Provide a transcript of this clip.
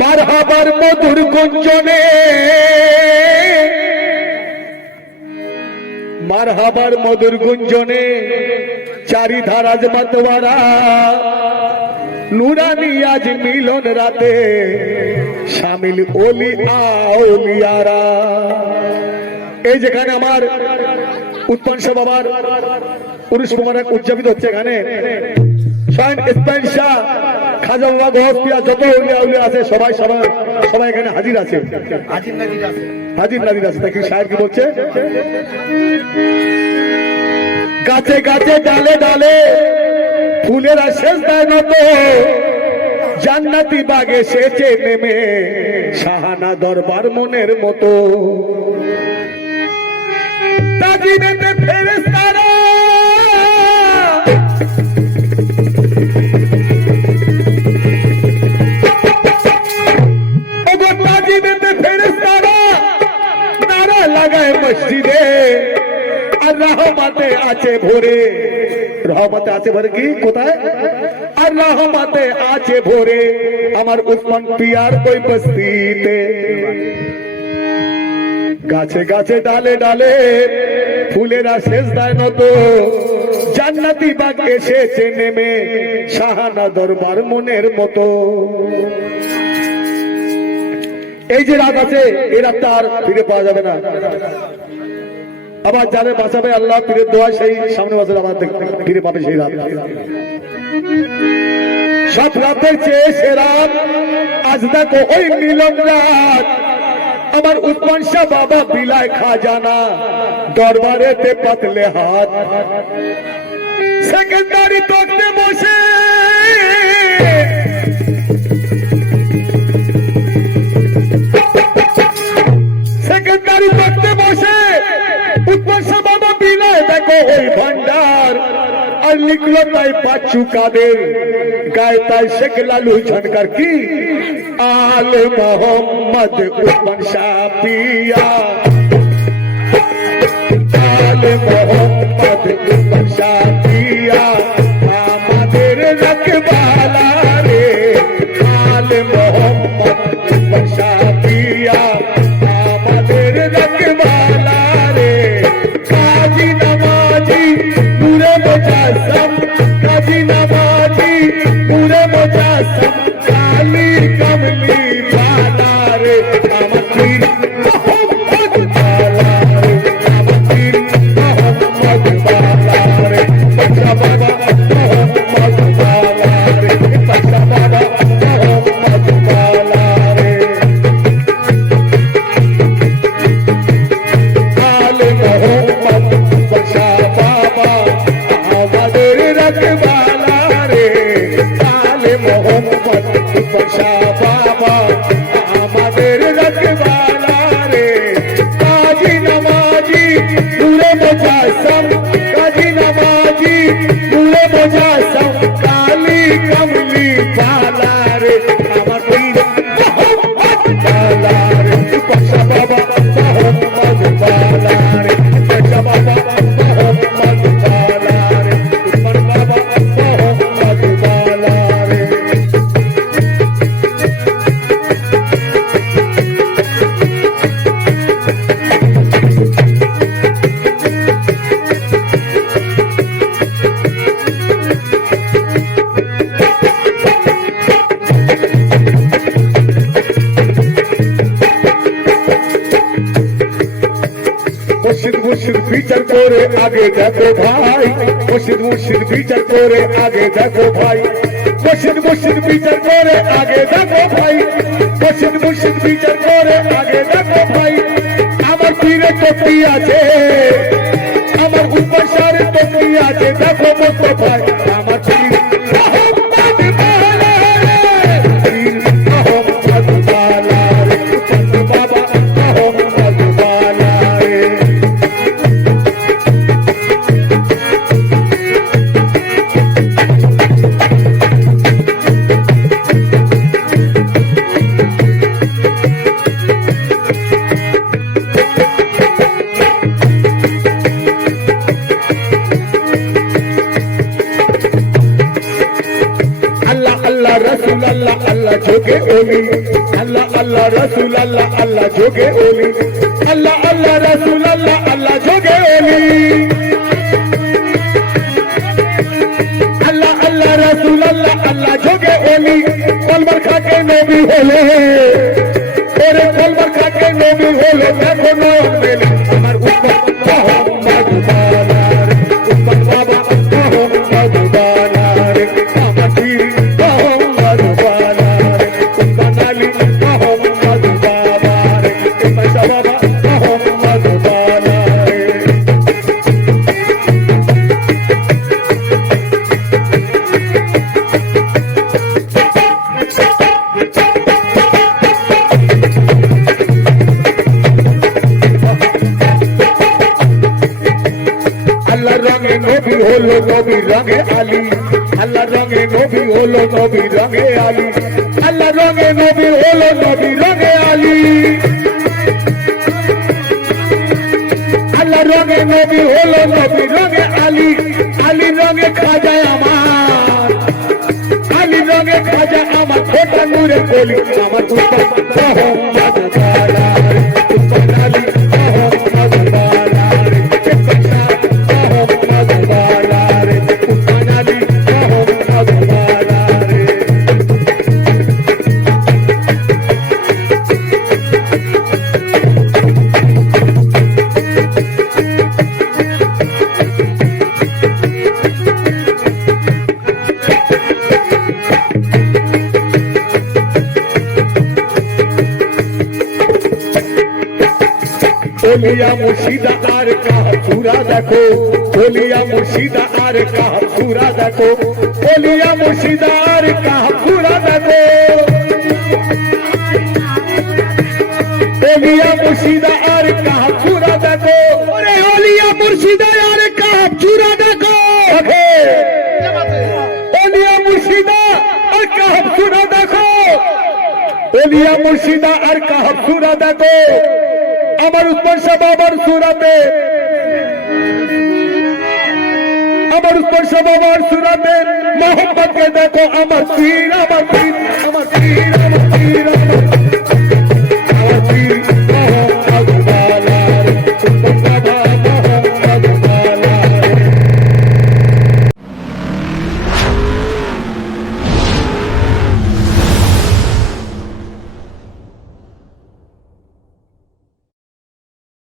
মারহাবার মধুর গুঞ্জনে, মারহাবার মধুর গুঞ্জনে, চারিধারাজ মাতোয়ারা, নুরানি আজ মিলন রাতে শামিল ওলি আউলিয়ারা এই যেখানে আমার উৎপন্ন বাবার পুরুষ মোবারক উদযাপিত হচ্ছে এখানে। স্বয়ং ইসমাইল শাহ খাজা বাবা গহস্তিয়া যত উলিয়া উলিয়া আছে সবাই সবাই সবাই এখানে হাজির আছে। হাজির নাজির আছে। তাকে সাহেব কি বলছে? গাছে গাছে ডালে ডালে ফুলেরা শেষ দেয় নত। জান্নাতি বাগে সেচে নেমে সাহানা দরবার মনের মতো। তাজিমেতে ফেরেশতারা। ওগো তাজিমেতে ফেরেশতারা নারা লাগায় মসজিদে, আর রহমতে আছে ভোরে। রহমতে আছে ভোরে কি? কোথায়? আর রহমতে আছে ভোরে। আমার উসমান পিয়ার ওই বস্তিতে। গাছে গাছে ডালে ডালে ফুলেরা শেষ দেয় নত। জান্নাতি বাগ এসেছে নেমে সাহানা দরবার মনের মতো। এই যে রাত আছে, এই রাতটা আর ফিরে পাওয়া যাবে না। আবার যাদের বাঁচাবে আল্লাহ, পীরের দোয়া সেই সামনে বছর আবার ফিরে পাবে সেই রাত। সব রাতের চেয়ে সে রাত আজ দেখো ওই মিলন রাত। আমার উসমান বাবা বিলায় খাজানা। দরবারেতে পাতলে হাত। সেকেন্ডারি তকতে বসে। সেকেন্ডারি তকতে বসে। উসমান বাবা বিলায় দেখো ওই ভান্ডার। আর লিখলো তাই পাচ্ছু কাদের। গায়ে তাই শেখ লালু ঝনকার কি? আল মোহাম্মদ উসমান শাপিয়া আল মোহাম্মদ উসমান শাহ করে আগে দেখো ভাই। মুর্শিদ মুর্শিদ বিচার করে আগে দেখো ভাই। মুর্শিদ মুর্শিদ বিচার করে আগে দেখো ভাই। মুর্শিদ মুর্শিদ বিচার করে আগে দেখো ভাই। আমার পীরে টপি আছে। আমার উপাসারে টপি আছে। দেখো যোগে ওলি। আল্লাহ আল্লাহ রসুল, আল্লাহ আল্লাহ যোগে ওলি। আল্লাহ আল্লাহ রসুল, আল্লাহ আল্লাহ যোগে ওলি। আল্লাহ আল্লাহ রসুল, আল্লাহ আল্লাহ যোগে ওলি। কলবার খাকে নবী হলে। ওরে আল্লাহ রঙে নবী হলো নবী রঙে আলী। আল্লাহ রঙে নবী হলো নবী রঙে আলী। আল্লাহ রঙে নবী হলো নবী রঙে আলী। আলী রঙে খাজায় আমার। আলী রঙে খাজা আমার। ফোটা নূরে কলি আমার বলিয়া মুর্শিদা আর কাহ পুরা দেখো বলিয়া মুর্শিদা আর কাহ পুরা দেখো বলিয়া মুর্শিদা আর কাহ পুরা দেখো বলিয়া মুর্শিদা আর কাহ পুরা দেখো ওরে অলিয়া মুর্শিদা আর কাপ চূড়া দেখো বলিয়া মুর্শিদা আর কাহ পুরা দেখো বলিয়া মুর্শিদা আর কাহ পুরা দেখো আমার উসমান সাহেব আমার সুরাতে আমার উসমান সাহেব আমার সুরাতে মোহাম্মদকে দেখো, আমার পীর আমার পীর আমার পীর আমার পীর আমার পীর